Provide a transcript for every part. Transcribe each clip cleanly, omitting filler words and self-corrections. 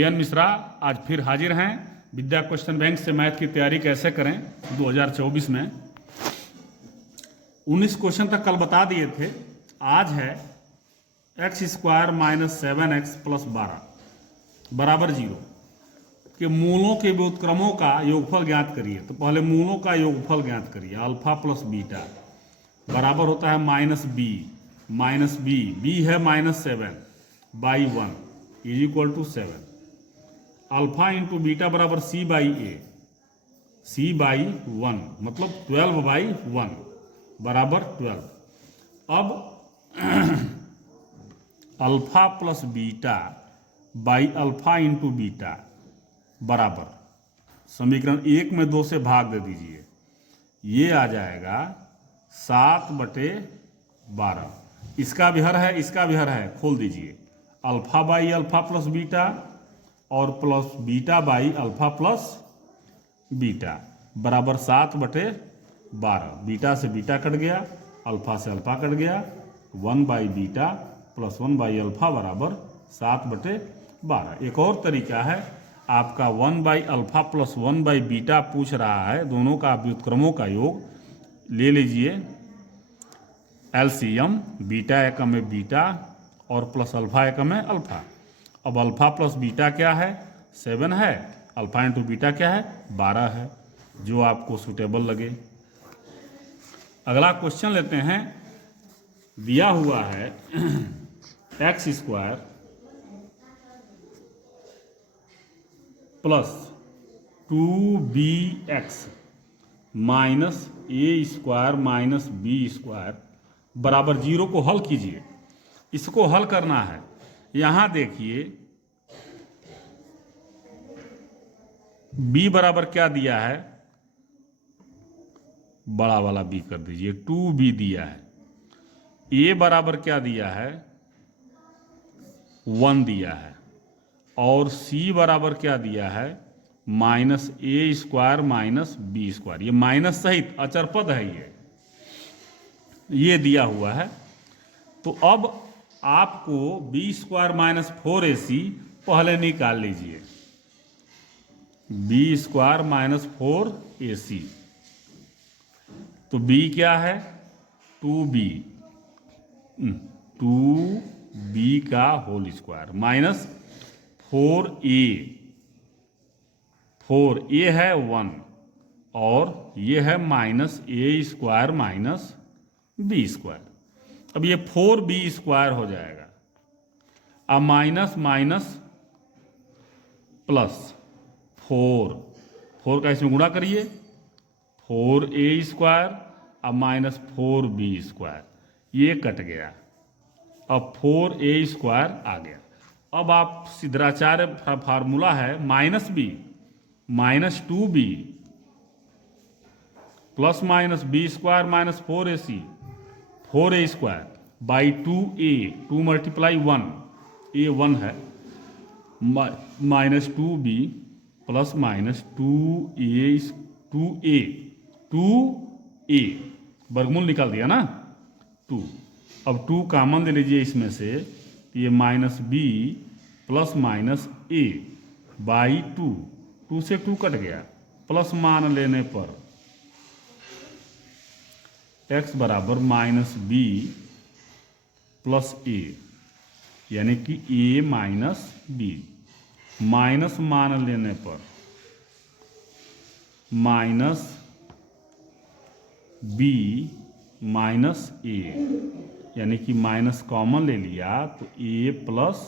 VN Mishra आज फिर हाजिर हैं विद्या क्वेश्चन बैंक से मैथ की तैयारी कैसे करें 2024 में। 19 क्वेश्चन तक कल बता दिए थे। आज है x square minus 7x plus 12 बराबर 0 के मूलों के व्युत्क्रमों का योगफल ज्ञात करिए। तो पहले मूलों का योगफल ज्ञात करिए। अल्फा प्लस बीटा बराबर होता है माइनस बी है -7/1 is equal to 7। Alpha into beta बराबर c/1 मतलब 12/1 बराबर 12। अब alpha plus beta by alpha into beta बराबर समीकरण 1 में 2 से भाग दे दीजिए, ये आ जाएगा 7/12। इसका भी हर है, इसका भी हर है, खोल दीजिए। Alpha by alpha plus beta और plus beta by alpha plus beta बराबर 7/12। बीटा से बीटा कट गया, अल्फा से अल्फा कट गया, 1/बीटा प्लस 1/अल्फा बराबर 7/12। एक और तरीका है, आपका 1/अल्फा प्लस 1/बीटा पूछ रहा है, दोनों का व्युत्क्रमों का योग ले लीजिए। एलसीएम बीटा एकम में बीटा और प्लस अल्फा एकम में अल्फा। अब अल्फा प्लस बीटा क्या है 7 है, अल्फा इंटू बीटा क्या है 12 है, जो आपको सूटेबल लगे। अगला क्वेश्चन लेते हैं। दिया हुआ है x square plus 2bx minus a square minus b square बराबर 0 को हल कीजिए। इसको हल करना है। यहां देखिए b बराबर क्या दिया है, बड़ा वाला b कर दीजिए, 2b दिया है। a बराबर क्या दिया है 1 दिया है, और c बराबर क्या दिया है -a square minus b square. ये माइनस सहित अचर पद है, ये दिया हुआ है। तो अब आपको b स्क्वायर माइनस 4ac पहले निकाल लीजिए। b स्क्वायर माइनस 4ac, तो b क्या है 2b का होल स्क्वायर माइनस 4a है 1 और ये है -a square minus b square. अब ये 4b स्क्वायर हो जाएगा। अब माइनस माइनस प्लस 4 का इसमें गुणा करिए, 4a स्क्वायर अब माइनस 4b स्क्वायर, ये कट गया। अब 4a स्क्वायर आ गया। अब आप सिद्धाचार्य फार्मूला है -b minus 2b plus minus b square minus 4ac 4a square by 2a 2 multiply 1 a 1 है minus 2b plus minus 2a वर्गमूल निकाल दिया ना 2। अब 2 कॉमन ले लीजिए इसमें से, ये -b plus minus a by 2 से 2 कट गया, प्लस मान लेने पर x बराबर -b प्लस a, यानी कि a माइनस b, माइनस मान लेने पर माइनस b माइनस a, यानी कि माइनस कॉमन ले लिया तो a प्लस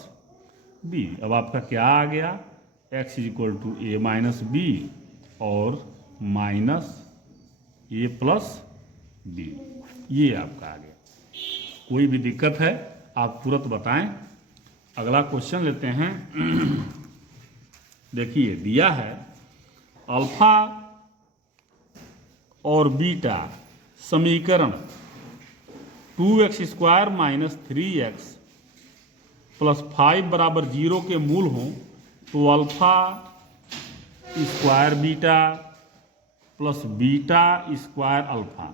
b। अब आपका क्या आ गया x equal to a minus b और माइनस a प्लस b, ये आपका आ गया। कोई भी दिक्कत है आप तुरंत बताएं। अगला क्वेश्चन लेते हैं। देखिए दिया है अल्फा और बीटा समीकरण 2x square minus 3x plus 5 बराबर 0 के मूल हों तो alpha square beta plus beta square alpha.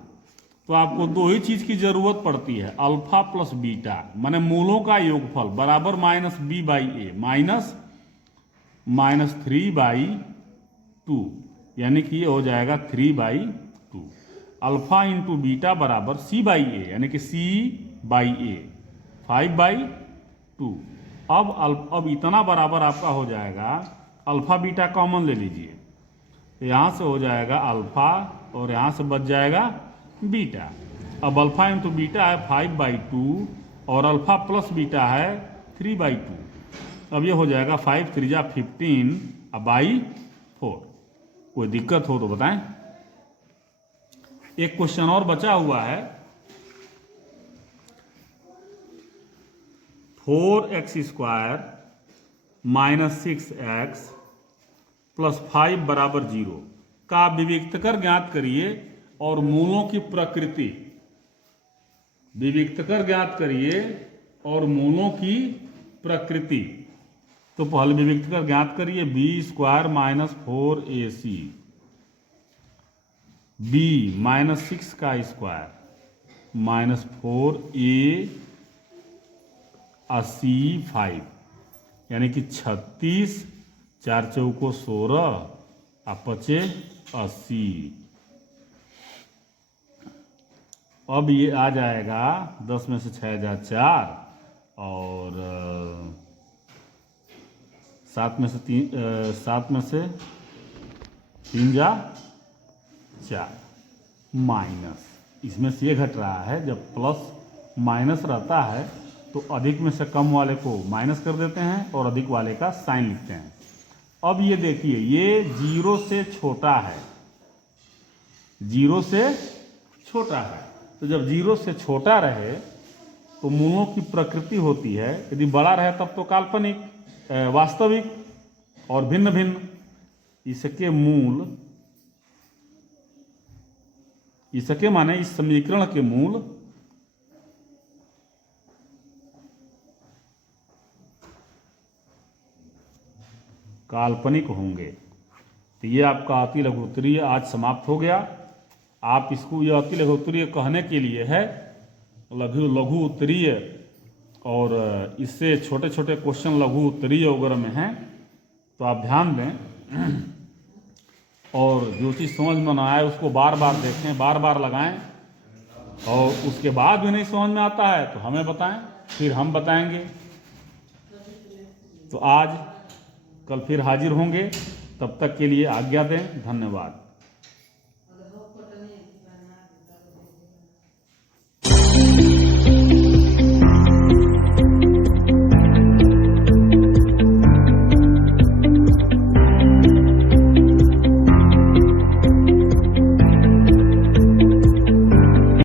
तो आपको दो ही चीज की जरूरत पड़ती है, अल्फा प्लस बीटा माने मूलों का योगफल बराबर -b/a माइनस -3/2, यानी कि ये हो जाएगा 3/2। अल्फा इंटू बीटा बराबर C/A, यानी कि C/A 5/2। अब इतना बराबर आपका हो जाएगा, अल्फा बीटा कॉमन ले लीजिए, तो यहाँ से हो जाएगा अल्फा और यहाँ से बच जाएगा बीटा। अब अल्फा इंटू बीटा है 5/2 और अल्फा प्लस बीटा है 3/2। अब ये हो जाएगा 5 3 जा 15/4। कोई दिक्कत हो तो बताएं। एक क्वेश्चन और बचा हुआ है, 4x² - 6x + 5 = 0 का विविक्तकर ज्ञात करिए और मूलों की प्रकृति। विविक्तकर ज्ञात करिए और मूलों की प्रकृति। तो पहले विविक्तकर ज्ञात करिए, b² - 4ac, b -6 का स्क्वायर -4a 85, यानी कि 36, 4 चौको 16 और 5 80। अब ये आ जाएगा 10 में से 6 जा 4 और 7 में से 3 जा 4 माइनस। इसमें से ये घट रहा है, जब प्लस माइनस रहता है तो अधिक में से कम वाले को माइनस कर देते हैं और अधिक वाले का साइन लिखते हैं। अब ये देखिए, ये 0 से छोटा है, 0 से छोटा है। तो जब 0 से छोटा रहे तो मूलों की प्रकृति होती है, यदि बड़ा रहे तब तो काल्पनिक, वास्तविक और भिन्न भिन्न। इसके मूल, इसके माने इस समीकरण के मूल काल्पनिक होंगे। तो ये आपका अति लघु उत्तरीय आज समाप्त हो गया। आप इसको, यह अति लघु उत्तरीय कहने के लिए है, लघु उत्तरीय, और इससे छोटे छोटे क्वेश्चन लघु उत्तरीय वगैरह में हैं, तो आप ध्यान दें और जो चीज़ समझ में ना आए उसको बार बार देखें, बार बार लगाएं, और उसके बाद भी नहीं समझ में आता है तो हमें बताएं, फिर हम बताएंगे। तो आज कल फिर हाजिर होंगे, तब तक के लिए आज्ञा दें। धन्यवाद।